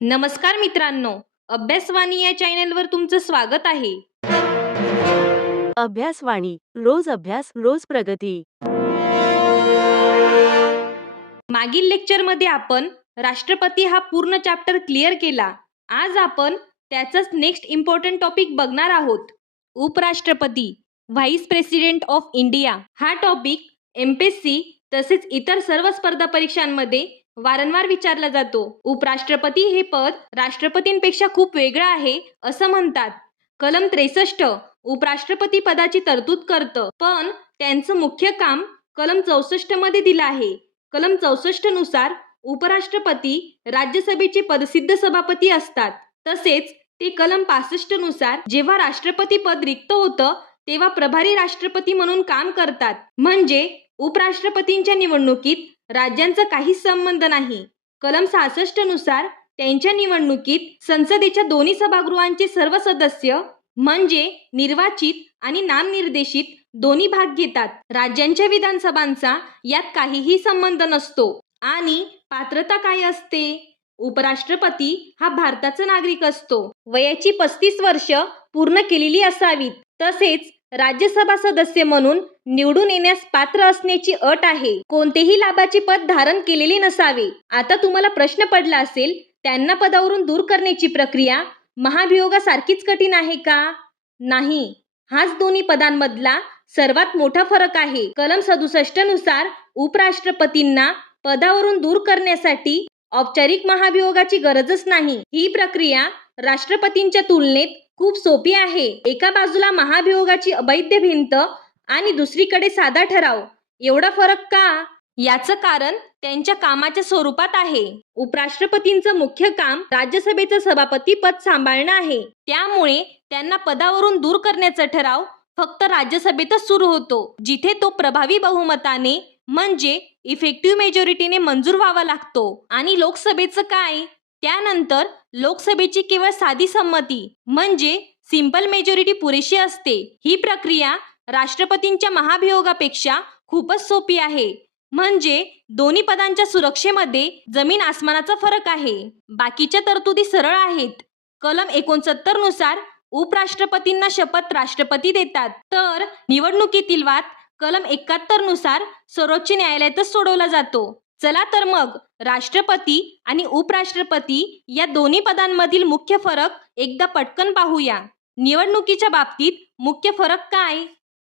नमस्कार मित्रांनो, अभ्यासवाणी या चॅनलवर तुमचं स्वागत आहे. अभ्यासवाणी रोज अभ्यास रोज प्रगती. मागील लेक्चरमध्ये आपण राष्ट्रपती हा पूर्ण चॅप्टर क्लिअर केला. आज आपण त्याचाच नेक्स्ट इम्पॉर्टंट टॉपिक बघणार आहोत. उपराष्ट्रपती, व्हाईस प्रेसिडेंट ऑफ इंडिया. हा टॉपिक एमपीएससी तसेच इतर सर्व स्पर्धा परीक्षांमध्ये वारंवार विचारला जातो. उपराष्ट्रपती हे पद राष्ट्रपतींपेक्षा खूप वेगळं आहे असं म्हणतात. कलम 63 उपराष्ट्रपती पदाची तरतूद करतं, पण त्यांचं मुख्य काम कलम 64 मध्ये दिलं आहे. कलम 64 नुसार उपराष्ट्रपती राज्यसभेचे पदसिद्ध सभापती असतात. तसेच ते कलम 65 नुसार जेव्हा राष्ट्रपती पद रिक्त होतं तेव्हा प्रभारी राष्ट्रपती म्हणून काम करतात. म्हणजे उपराष्ट्रपतींच्या निवडणुकीत राज्यांचा काहीच संबंध नाही. कलम 66 नुसार त्यांच्या निवडणुकीत संसदेच्या दोन्ही सभागृहांचे सर्व सदस्य म्हणजे निर्वाचित आणि नामनिर्देशित दोन्ही भाग घेतात. राज्यांच्या विधानसभांचा यात काहीही संबंध नसतो. आणि पात्रता काय असते? उपराष्ट्रपती हा भारताचा नागरिक असतो. वयाची 35 वर्ष पूर्ण केलेली असावीत. तसेच राज्यसभा सदस्य म्हणून निवडून येण्यास पात्र असण्याची अट आहे. कोणतेही लाभाचे पद धारण केलेले नसावे. आता तुम्हाला प्रश्न पडला असेल, त्यांना पदावरून दूर करण्याची प्रक्रिया महाभियोगासारखीच कठीण आहे का? नाही, हाच दोन्ही पदांमधला सर्वात मोठा फरक आहे. कलम 67 नुसार उपराष्ट्रपतींना पदावरून दूर करण्यासाठी औपचारिक महाभियोगाची गरजच नाही. ही प्रक्रिया राष्ट्रपतींच्या तुलनेत खूप सोपी आहे. एका बाजूला महाभियोगाची अवैध भिंत आणि दुसरीकडे साधा ठराव. एवढा फरक का? याचं कारण त्यांच्या कामाच्या स्वरूपात आहे. उपराष्ट्रपतींचं मुख्य काम राज्यसभेचं सभापती पद सांभाळणं आहे. त्यामुळे त्यांना पदावरून दूर करण्याचा ठराव फक्त राज्यसभेतच सुरू होतो, जिथे तो प्रभावी बहुमताने म्हणजे इफेक्टिव्ह मेजॉरिटीने मंजूर व्हावा लागतो. आणि लोकसभेचं काय? त्यानंतर लोकसभेची केवळ साधी संमती म्हणजे सिंपल मेजॉरिटी पुरेशी असते. ही प्रक्रिया राष्ट्रपतींच्या महाभियोगापेक्षा खूपच सोपी आहे. म्हणजे दोन्ही पदांच्या सुरक्षेमध्ये जमीन आसमानाचा फरक आहे. बाकीच्या तरतुदी सरळ आहेत. कलम 69 नुसार उपराष्ट्रपतींना शपथ राष्ट्रपती देतात. तर निवडणुकीतील वाद कलम 71 नुसार सर्वोच्च न्यायालयातच सोडवला जातो. चला तर मग राष्ट्रपती आणि उपराष्ट्रपती या दोन्ही पदांमधील मुख्य फरक एकदा पटकन पाहूया. निवडणुकीच्या बाबतीत मुख्य फरक काय?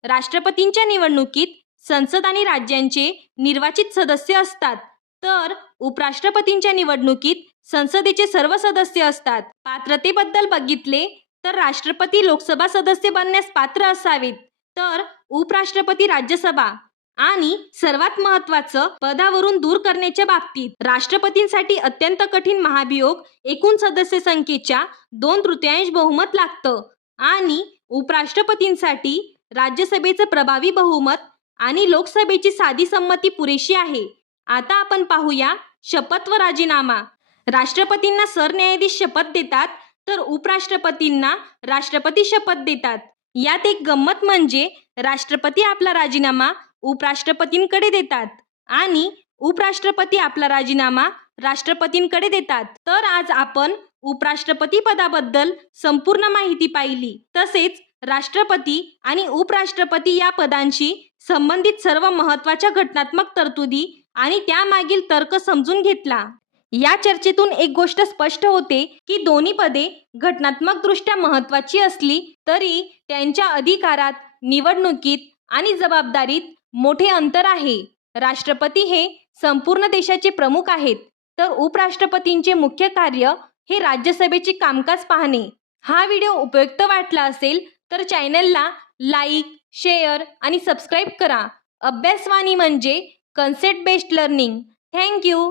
राष्ट्रपतींच्या निवडणुकीत संसद आणि राज्यांचे निर्वाचित सदस्य असतात, तर उपराष्ट्रपतींच्या निवडणुकीत संसदेचे सर्व सदस्य असतात. पात्रतेबद्दल बघितले तर राष्ट्रपती लोकसभा सदस्य बनण्यास पात्र असावेत, तर उपराष्ट्रपती राज्यसभा. आणि सर्वात महत्त्वाचं, पदावरून दूर करण्याच्या बाबतीत राष्ट्रपतींसाठी अत्यंत कठीण महाभियोग एकूण सदस्य संख्येच्या 2/3 बहुमत लागतं आणि उपराष्ट्रपतींसाठी राज्यसभेचं प्रभावी बहुमत आणि लोकसभेची साधी संमती पुरेशी आहे. आता आपण पाहूया शपथ व राजीनामा. राष्ट्रपतींना सरन्यायाधीश शपथ देतात, तर उपराष्ट्रपतींना राष्ट्रपती शपथ देतात. यात एक गंमत म्हणजे राष्ट्रपती आपला राजीनामा उपराष्ट्रपतींकडे देतात आणि उपराष्ट्रपती आपला राजीनामा राष्ट्रपतींकडे देतात. तर आज आपण उपराष्ट्रपती पदाबद्दल संपूर्ण माहिती पाहिली. तसेच राष्ट्रपती आणि उपराष्ट्रपती या पदांशी संबंधित सर्व महत्त्वाच्या घटनात्मक तरतुदी आणि त्यामागील तर्क समजून घेतला. या चर्चेतून एक गोष्ट स्पष्ट होते की दोन्ही पदे घटनात्मकदृष्ट्या महत्त्वाची असली तरी त्यांच्या अधिकारात, निवडणुकीत आणि जबाबदारीत मोठे अंतर आहे. राष्ट्रपती हे संपूर्ण देशाचे प्रमुख आहेत, तर उपराष्ट्रपतींचे मुख्य कार्य हे राज्यसभेचे कामकाज पाहणे. हा व्हिडिओ उपयुक्त वाटला असेल तर चॅनलला लाईक, शेअर आणि सबस्क्राईब करा. अभ्यासवाणी म्हणजे कन्सेप्ट बेस्ड लर्निंग. थँक्यू.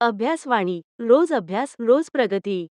अभ्यासवाणी रोज अभ्यास रोज प्रगती.